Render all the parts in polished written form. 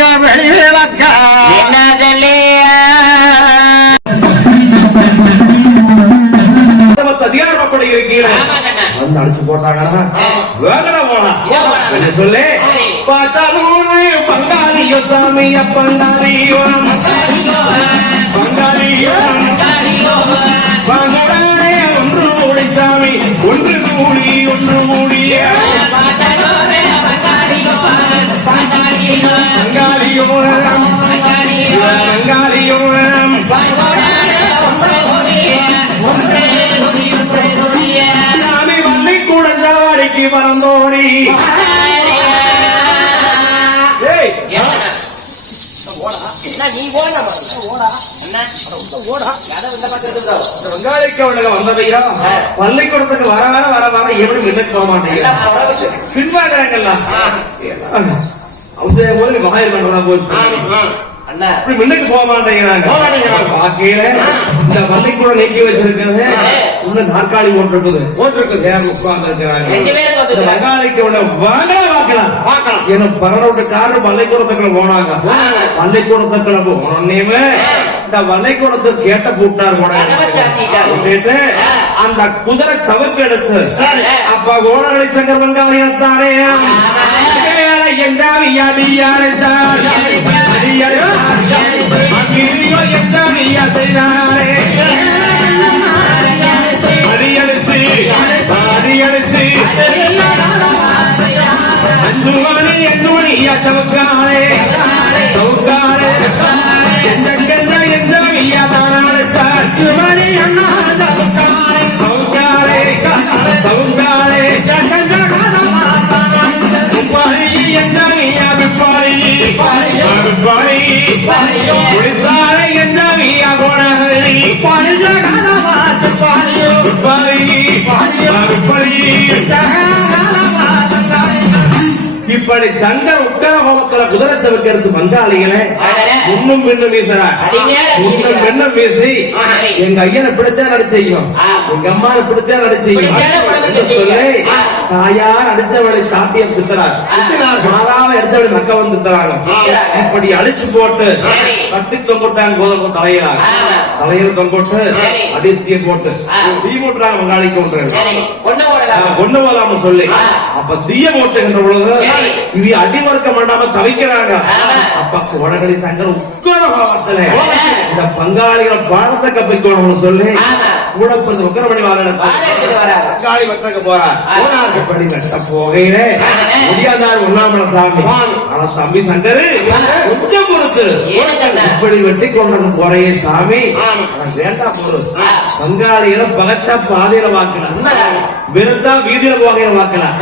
அங்க வெளிவேலக்கா என்ன சொல்லியா அதிகாரப்படி இருக்கீங்க வந்து அடிச்சு போட்டாங்கன்னா வேகடா போலாம் என்ன சொல்லு பாத்தாலூரு பங்காளியோ சாமிய பங்காளியோ பங்காளியோ பங்காளே ஒன்று மூடி சாமி ஒன்று மூடி பங்காளியோ பங்காளியோ சாமி வள்ளி கூட சாவாடிக்கு பறந்தோடி வந்ததையா பள்ளிக்கூடத்துக்கு வர எப்படி மின்னுக்கு போக மாட்டேங்க பின்வாங்கிறாங்கல்ல அவசியம் போது வாயில் பண்றதா போச்சு மின்னுக்கு போக மாட்டேங்கிறாங்க பாக்கையில இந்த பள்ளிக்கூட நீக்கி வச்சிருக்கிறது உள்ள நாற்காலி ஓட்டிருக்குது உட்கார்ந்து இருக்கிறாங்க வங்காளிக்கு உள்ள வாங்கலாம் ஏன்னா பரவட்டுக்காரர் பள்ளிக்கூடத்துக்குள்ள போனாங்க பள்ளிக்கூடத்துக்குள்ள போனோன்னே இந்த வள்ளைக்கூடத்துக்கு கேட்ட கூட்டார் போட்டு அந்த குதிரை சவுக்கு எடுத்து அப்ப கோடலை சங்கர் வங்காளியத்தானே இப்படி சங்கர் உட்கார கோபத்துல குதிரை சவுக்கு எடுத்து வந்தாளிகளே முன்னும் பெண்ணும் வீசுறார் முன்னும் பெண்ணும் வீசி எங்க ஐயனை பிடிச்சா நடிச்சையும் எங்க அம்மா பிடிச்சா நடிச்சையும் சொல்லி தாயார் அடிச்சவளை தாட்டியம் திட்டுறார் மாதாவை அடிச்சவளை மக்க வந்து திட்டுறாங்க இப்படி அடிச்சு போட்டு கட்டி தொங்கிட்டாங்க கோதம் தலையில தொங்கோட்டு அடித்திய போட்டு தீ மூட்டுறாங்க வங்காளிக்கு ஒண்ணு போலாம சொல்லி அப்ப தீய மூட்டுகின்ற பொழுது இவ அடிமறுக்க மாட்டாம தவிக்கிறாங்க அப்ப வடகடி சங்கர் உட்கார பாவத்துல இந்த பங்காளிகளை பாடத்தை கப்பிக்கணும்னு சொல்லி கூட கொஞ்சம் உக்கரமணி பங்காளி வெட்டக்க போறார் படி வெட்ட போகையிலே முடியாதார் ஒன்னாமல சாமி ஆனா சாமி சங்கரு கொஞ்சம் பொறுத்து இப்படி வெட்டி கொண்டு போறையே சாமி வேண்டாம் பொருள் பங்காளிகளை பகச்சா பாதையில வாக்கலாம் வெறுத்தா வீதியில போகையில வாக்கலாம்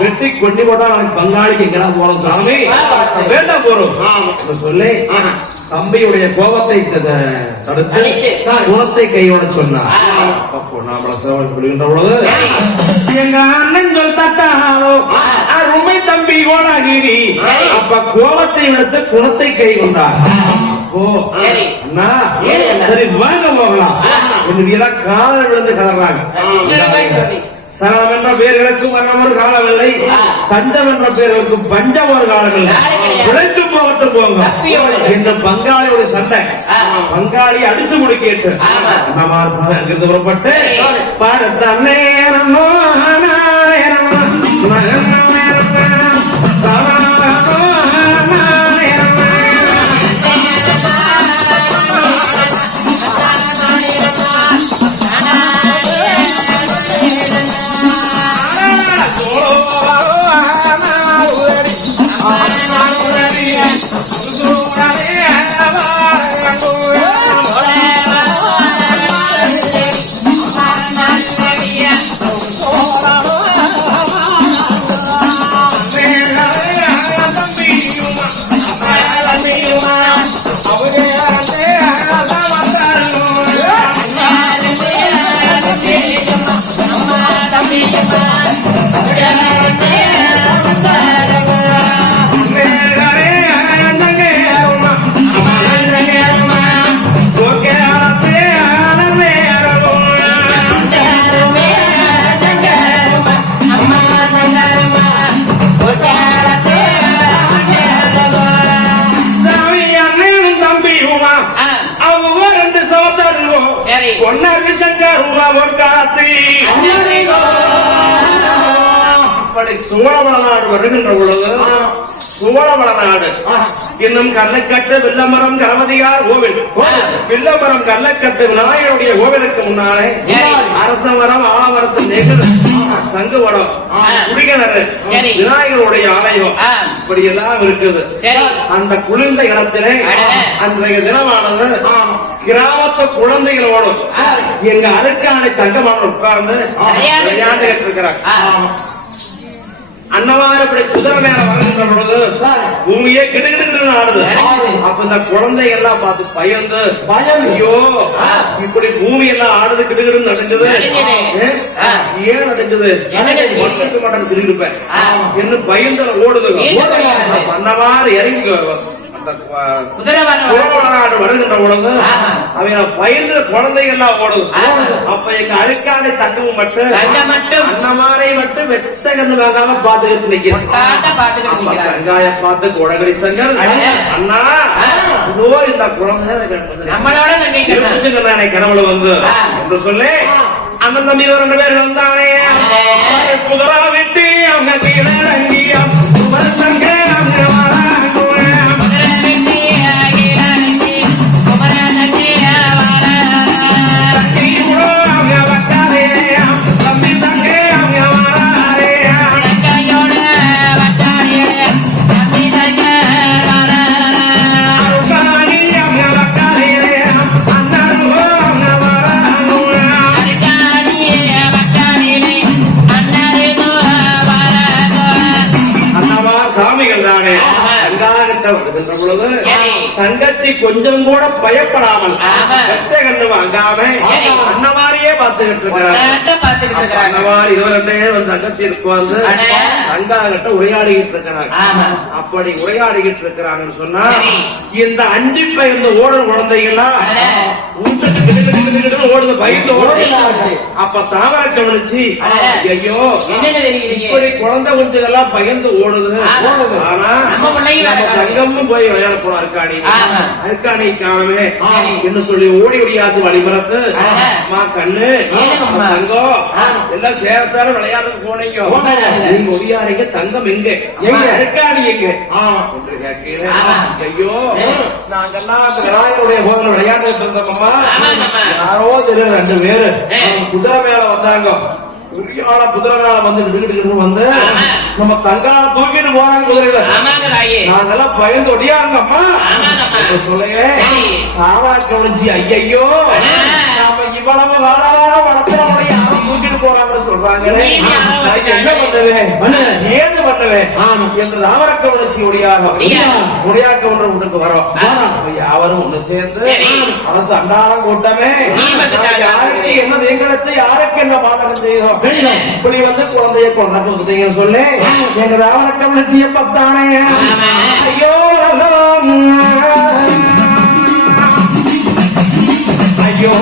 வெட்டி கொண்டு போட்டா அவனுக்கு பங்காளிக்கு எங்கெல்லாம் போறோம் சாமி வேண்டாம் பொருள் சொல்லி தம்பியுடைய கோபத்தை தடுத்து குணத்தை கைவிட சொன்னார் நாமள சேவல் புரிகின்ற பொழுது எங்க அண்ணன் சொல் தட்டாலோ அருமை தம்பி கோணகிரி அப்ப கோபத்தை விடுத்து குணத்தை கை கொண்டார் சரி வாங்க போகலாம் காதல் விழுந்து கதறாங்க சரணம் என்ற பேர்களுக்கும் மரணம் ஒரு காலமில்லை தஞ்சம் என்ற பேர்களுக்கும் பஞ்சம் ஒரு காலமில்லை உழைத்து போகட்டும் போங்க இந்த பங்காளியோட சண்டை பங்காளி அடிச்சு முடிக்கிட்டு அங்கிருந்து புறப்பட்டு பாடத்தன்னே அப்படி சோழவளநாடு வருகின்ற பொழுது சோழவளநாடு இன்னும் கல்லக்கட்டு வில்லமரம் கணபதியார் கோவில் வில்லமரம் கல்லக்கட்டு விநாயகருடைய கோவிலுக்கு முன்னாலே அரசமரம் ஆலமரத்து நெகிழ் சங்குவடம் குடிகிணறு விநாயகருடைய ஆலயம் இப்படி எல்லாம் இருக்குது. அந்த குளிர்ந்த இடத்திலே அன்றைய தினமானது கிராமத்து குழந்தைகளோடு எங்க அருக்காணி தங்கமான உட்கார்ந்து விளையாண்டுகிட்டு இருக்கிறாங்க. அன்னவாறு இப்படி குதிரை மேல வருகின்ற பொழுது பூமியே கிடுகிடு ஆடுது. அப்ப இந்த குழந்தைகள் எல்லாம் பார்த்து பயந்து ஐயோ இப்படி பூமி எல்லாம் ஆடுது கிடுகிடு நடுங்குது. ஏன் நடுங்குது? ஒட்டுக்கு மட்டும் கிடுகிடுப்பேன் என்ன பயந்து ஓடுது. அன்னவாறு இறங்கி சோழவளநாடு வருகின்ற பொழுது அவங்க பயந்து குழந்தைகள் எல்லாம் ஓடுது. அப்ப எங்க அழுக்காடை தங்கமும் மட்டும் அன்னமாரை மட்டும் வெச்சகன்னு வாங்காம பாத்துக்கிட்டு நிக்கிறேன். வெங்காய பார்த்து குழகடி சங்கர் அண்ணா இதோ இந்த குழந்தை கனவுல வந்து என்று சொல்லி அண்ணன் தம்பி 2 பேர் வந்தானே குதிரா வெட்டி அவங்க கீழே இறங்கி சங்க தங்கச்சி கொஞ்சம் கூட பயப்படாமல் கண்ணு வாங்காம அன்னமாரியே பார்த்துக்கிட்டு இருக்கிறார். தங்கச்சி வந்து தங்காகிட்ட உரையாடிக்கிட்டு இருக்கிறாங்க. அப்படி உரையாடிக்கிட்டு இருக்கிறாங்கன்னு சொன்னா இந்த 5 பயந்து ஓடுற குழந்தைகள்லாம் ஓடுது பயந்து ஓடுது. அப்ப தாவர கவனிச்சு ஐயோ இப்படி குழந்தை குஞ்சுகள்லாம் பயந்து ஓடுது. ஆனா சங்கமும் போய் விளையாட போனோம் அருக்காணி காணவே என்று சொல்லி ஓடி ஓடியாத்து வழிமறத்து கண்ணு தங்கம் எல்லாம் சேர்த்தாலும் விளையாடுறது போனீங்க. நீங்க ஒடியாடிங்க தங்கம் எங்க அருக்காணி எங்க என்று கேட்கிறேன். ஐயோ நாங்கெல்லாம் விநாயகருடைய கோவில் விளையாட்டு இருந்தோம்மா. யாரோ தெரியும் 2 பேரு குதிரை மேல வந்தாங்க. உரியால குதிரை மேல வந்து நின்றுகிட்டு வந்து நம்ம தங்கால தூக்கிட்டு போறாங்க குதிரையில. நாங்கெல்லாம் பயந்து ஒடியாங்கம்மா சொல்லுங்க. காவா கவனிச்சு ஐயோ நாம இவ்வளவு வாழவாக வளர்த்தவங்களை யாரும் தூக்கிட்டு போறாங்கன்னு சொல்றாங்களே என்ன பண்ணுவேன் ஏது பண்ணுவேன் என்று ராமர கவனிச்சு ஒடியாக்க ஒன்று உனக்கு வரும். யாவரும் ஒண்ணு சேர்ந்து அரசு அண்டாரம் கூட்டமே யாருக்கு என்ன எங்களுக்கு யாருக்கு என்ன பாதகம் செய்யும் இப்படி வந்து குழந்தைய கொண்டு சொல்லி எங்க ராவண கவனிச்சிய பத்தானே. ஐயோ ஐயோ